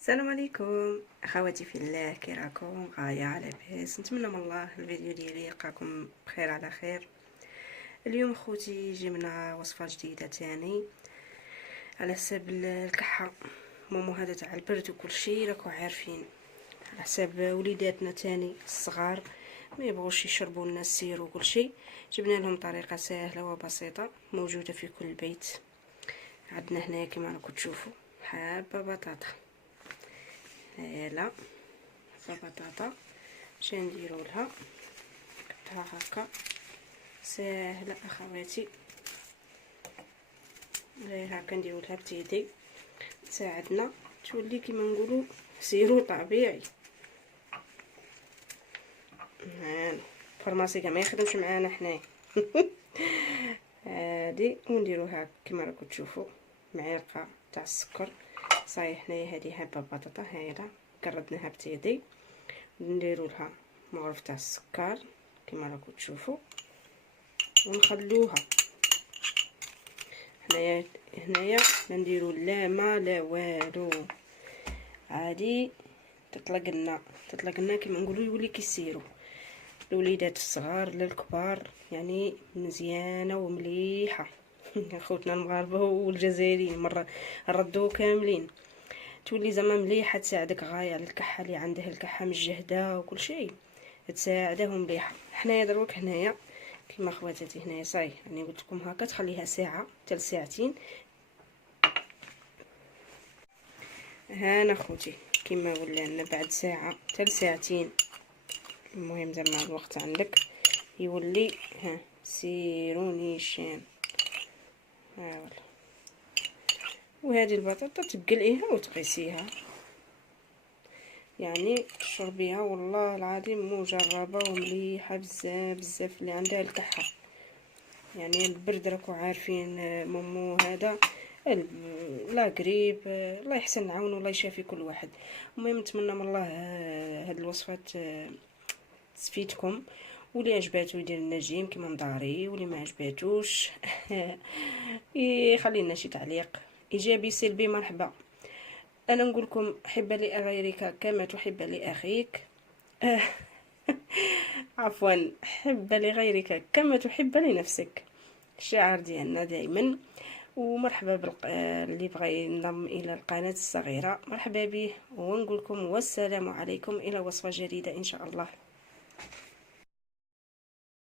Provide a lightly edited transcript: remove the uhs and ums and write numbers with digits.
السلام عليكم اخواتي في الله، كي راكم؟ غايه لاباس؟ نتمنى من الله الفيديو ديالي يلقاكم بخير على خير. اليوم خوتي جبنا وصفه جديده تاني على حساب الكحه. مومو هذا تاع البرد وكل شيء راكم عارفين، على حساب وليداتنا تاني الصغار ما يبغوش يشربوا لنا السير وكل شيء. جبنا لهم طريقه سهله وبسيطه موجوده في كل بيت. عندنا هنا كما راكم تشوفوا حبه بطاطا، هلا بطاطا باش نديرو لها قطعه هكا ساهله اخواتي، غير هكا نديرو لها بتيدي تساعدنا تولي كيما نقولوا سيرو طبيعي. هاني الفرماسي كاع ما يخدمش معانا حنايا. هادي ونديروها كيما راكم تشوفوا معلقه تاع السكر. صاي حنايا هذه حبه بطاطا هايله قردناها بتيدي، نديرو لها مغرف تاع السكر كما راكم تشوفوا ونخلوها. هنايا ما نديرو لا ما لا والو، عادي تطلق لنا كما نقولوا يولي كيسيرو الوليدات الصغار للكبار، يعني مزيانه ومليحه. خوتنا المغاربه والجزائريين مره ردوا كاملين، تولي زعما مليحه تساعدك غايه على الكحه اللي عنده الكحه مجهده وكل شيء تساعده مليحه. حنايا دروك هنايا كيما خواتاتي هنايا صاي يعني قلت لكم هكا تخليها ساعه حتى لساعتين. هانا خوتي كيما ولا لنا بعد ساعه حتى لساعتين، المهم زعما الوقت عندك يولي ها سيرو نيشان. ها ولا وهذه البطاطا تقلعيها وتقيسيها، يعني تشربيها والله العظيم مجربه ومليحه بزاف بزاف اللي عندها الكحه. يعني البرد راكو عارفين مومو هذا لا قريب، الله يحسن نعاون والله يشافي كل واحد. المهم نتمنى من الله هاد الوصفات تفيدكم، واللي عجباتو يدير النجيم كيما مداري، واللي ما عجباتوش يخلي لنا شي تعليق ايجابي سلبي مرحبا. انا نقول لكم حب لغيرك كما تحب لاخيك. عفوا، حب لغيرك كما تحب لنفسك، الشعار ديالنا دائما. ومرحبا اللي بغى ينضم الى القناه الصغيره مرحبا به، ونقول لكم والسلام عليكم الى وصفه جديده ان شاء الله.